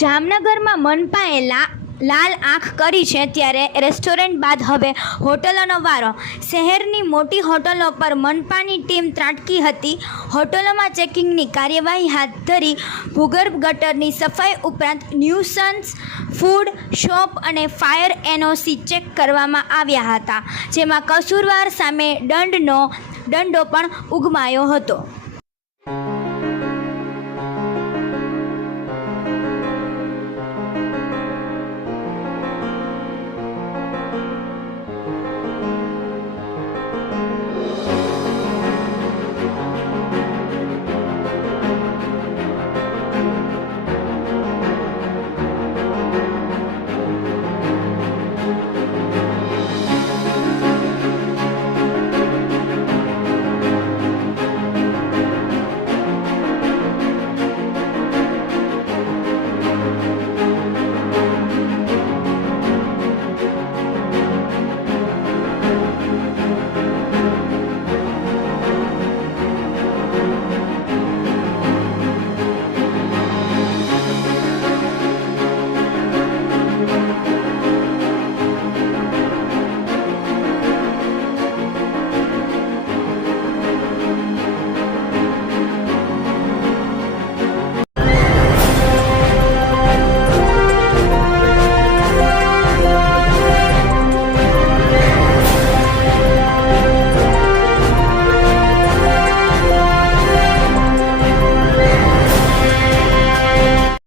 જામનગરમાં મનપાએ લાલ આંખ કરી છે, ત્યારે રેસ્ટોરન્ટ બાદ હવે હોટલોનો વારો. શહેરની મોટી હોટલો પર મનપાની ટીમ ત્રાટકી હતી. હોટલોમાં ચેકિંગની કાર્યવાહી હાથ ધરી ભૂગર્ભ ગટરની સફાઈ ઉપરાંત ન્યુસન્સ, ફૂડ, શોપ અને ફાયર એનઓસી ચેક કરવામાં આવ્યા હતા, જેમાં કસૂરવાર સામે દંડો પણ ઉગમાયો હતો.